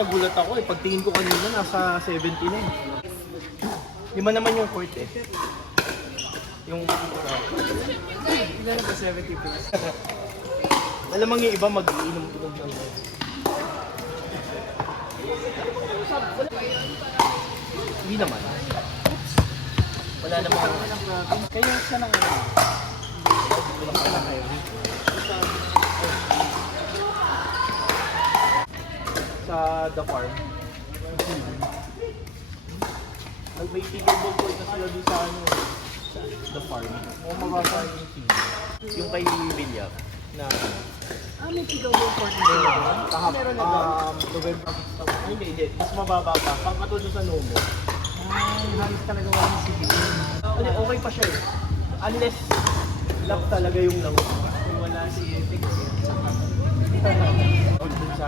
nagulat ako eh. Pagtingin ko kanina, nasa 70 na eh. Lima naman yung court eh. Yung... Ilan ba 70 plus? Malamang yung iba mag-iinom-inom lang. Hindi naman. Wala namang... Kaya siya nang ano? Wala ka lang kayo. Sa The Farm. May pickleball court na sila doon sa ano, The Farm. O mababa yung fee. Yung kay Villar na May pickleball court na sila doon? Meron na doon? November. Hindi. Mas mababa pa. Pangkatulong sa Nomo. Halos talaga walang civil. Okay pa siya eh. Unless lock talaga yung lango. Kung wala si Ethic.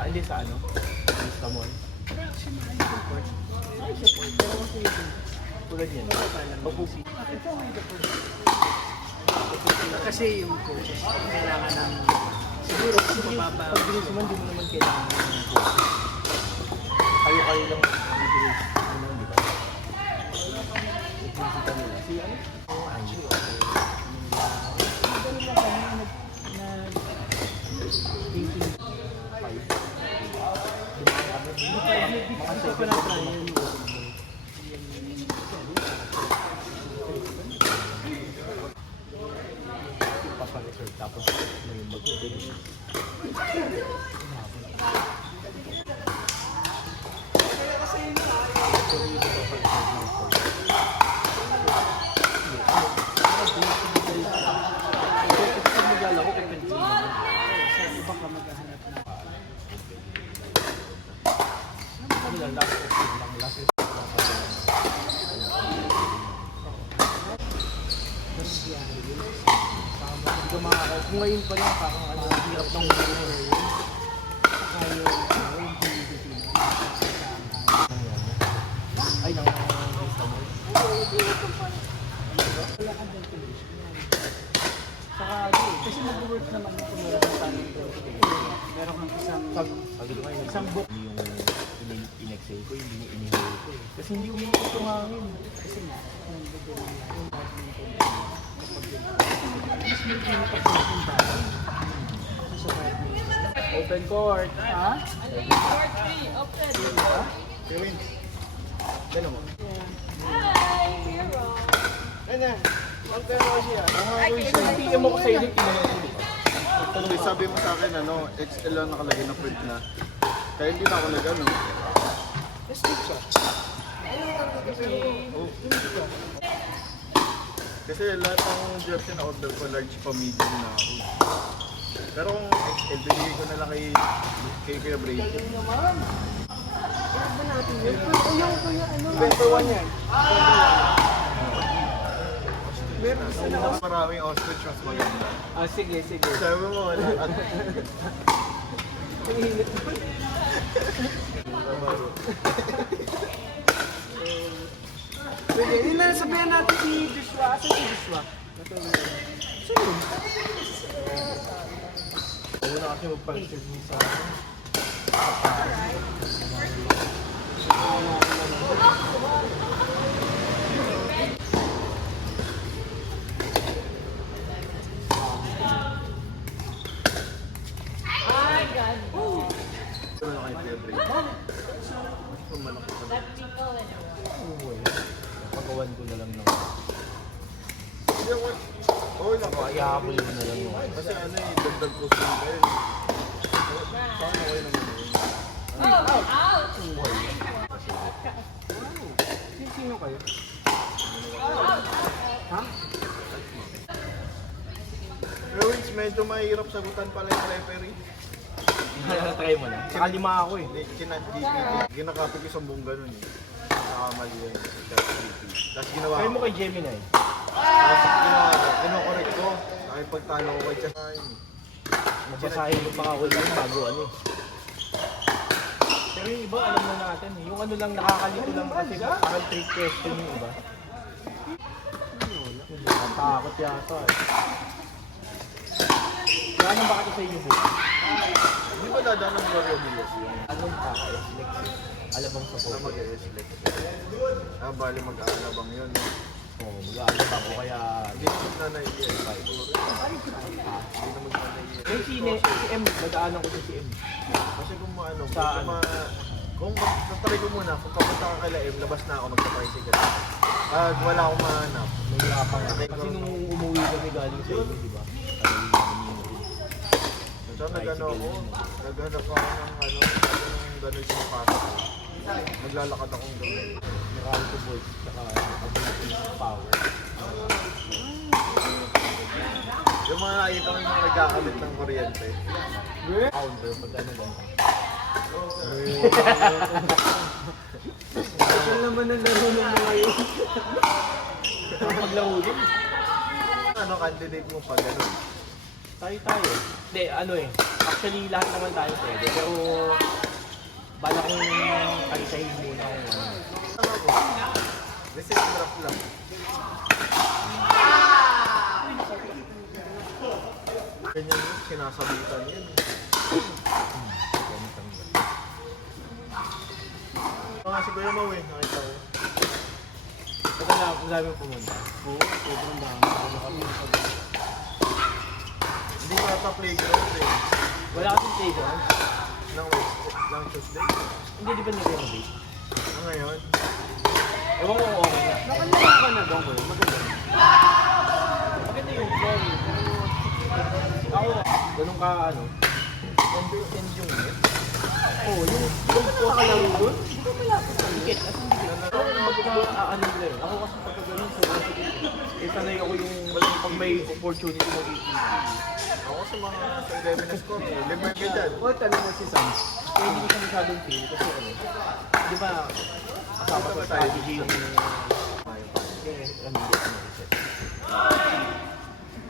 Hindi sa ano? Sa mall. Ay, siya po. Pero kasi tulad yan. Papupi. Ito may the first. Kasi yung coaches, kailangan ng siguro mababa. Pag bilis naman, di mo naman kailangan ng coaches. Kayo lang bibilis. Ano, di ba? Nagpipita nila. Si ano? Madali lang kami Gusto ko na try yun. Papareserve tapos may mag-bilis. Iba ka maghahanap na. Kung ngayon pa lang, parang ano, hirap ng mundo. Ay, nang gusto mo. Wala kang ventilation yan. Saka kasi mag-work naman kung meron kang tanong ventilation. Meron kang isang book. Yung in-exhale ko, hindi yung inhale ko. Kasi hindi umiikot yung hangin. Kasi Open court. ha? Court 3, open. Kevin. Ganun mo. Hi, hero. Ganyan. Open mo siya. Hindi mo ko sa init, Kasi sabi mo sa akin, ano, XL lang nakalagay na print na. Kaya hindi na ako nag-ano. Kasi lahat ng jersey na order ko, large pa medium na ako. Pero kung XL, bigay ko na lang kay Kuya Brady. Number 1 yan. Maraming ostrich mas maganda. Sige. Sabi mo, wala. Pwede, yun na sabihan natin si Joshua. Asan si Joshua? Sino? Una kasi magpa-reserve mo sa Hi, God. Ito na lang kay Kuya Brady. Mas pumalaki pa. That people in a row. pagawan ko na lang ng Hindi ako, oo lang. ihahabol ko na lang yung Kasi ano eh, dagdag ko sa kayo. Saan ako yun naman yun? Oh, out. Sino kayo? Pero Wins, medyo mahirap sagutan pala yung referee. try mo na. Saka 5 ako eh. Ginakapit ko isang buong ganun eh. Nakamali yan. Tapos ginawa Try ko. mo kay Gemini. Tapos ginawa ko. Kino-correct ko. Nakipagtalo ko kay Chas. Mabasahin mo pa ako lang bago ano eh. Pero yung iba alam na natin eh. Yung ano lang nakakalito lang kasi parang trick question yung iba. Natakot yata eh. Kaya ano bakit sa inyo po? Hindi wala dadaan ng Gloria Diaz yung Anong kaka-select alabang sa na photo? mag-e-select. Bali mag-aalabang yun. Oo, mag-aalabang ko kaya... Hindi naman nanay yun. Siguro. Hindi naman nanay yun. Yung si M, nag-aanan ko si M. Kasi kung maano, Saan? kung tatry ko muna, kung papunta ka kay M, labas na ako magpa-tricycle. Pag wala akong mahanap, may lapang na. Kasi nung umuwi kami galing sa inyo, di ba? So nag-ano ako, naghanap ako ng gano'n sa pasok ko. Naglalakad akong gano'n. Meralco Boys, tsaka ability power. Yung mga nakikita ko yung mga nagkakabit ng kuryente. Counter, pag ano ganito. Ito naman ang laro ng mga yun. Paglaro din. Ano candidate mo pa gano'n? Tayo. Hindi, ano eh. Actually, lahat naman tayo pwede. Pero, bala kong kalisahin muna kung ano. Tama ko. Reset draft lang. Ganyan yun, sinasabitan yun. Mga si Kuya Mau eh, nakita ko. Pagka na, ang dami pumunta. Oo, sobrang dami. Ano kami sa Hindi ko ata playground eh. Wala kasing playground. Ng Tuesday. Hindi, di ba nag-renovate? Ngayon. Ewan ko kung okay na. Nakalala ka na doon, maganda. Maganda yung floor. Ako, ganun ka ano. End yung net. Oo, yung Nakalaro doon? ticket. As in, ako pagka-ano nila yun. Ako kasi pagka ganun, sobrang sikit. Eh, sanay ako yung pag may opportunity mag-18. Ako sa mga sa 11 na score eh. Lima ka dyan. O, tanong mo si Sam. Kaya hindi ko siya masyadong feel kasi ano. Di ba, kasama sa strategy yung ano reset.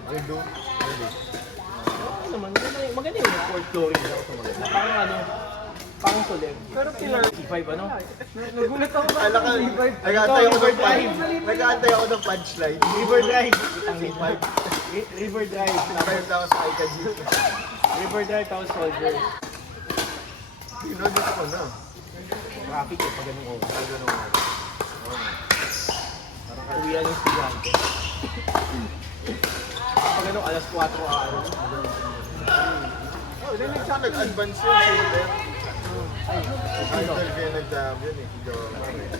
Ay, do. Oo naman, maganda yung fourth flooring nila ako sa maganda. Parang ano, parang solemn. Pero pillar. C5 ano? Nagulat ako ba? Ala ka, nag-aantay ako ng punch. Nag-aantay ako ng punchline. River Drive. C5. River Drive. Nakayag na ako sa Ika G. River Drive, tapos Soldier. Pinodit ko na. Traffic eh, pag ganung oras. Ay, ganun nga. Uwian ng estudyante. Pag ano, alas 4 araw. Oh, then nag-advance yun, silver. Idol kayo nag-jam yun eh. Si Jomar eh.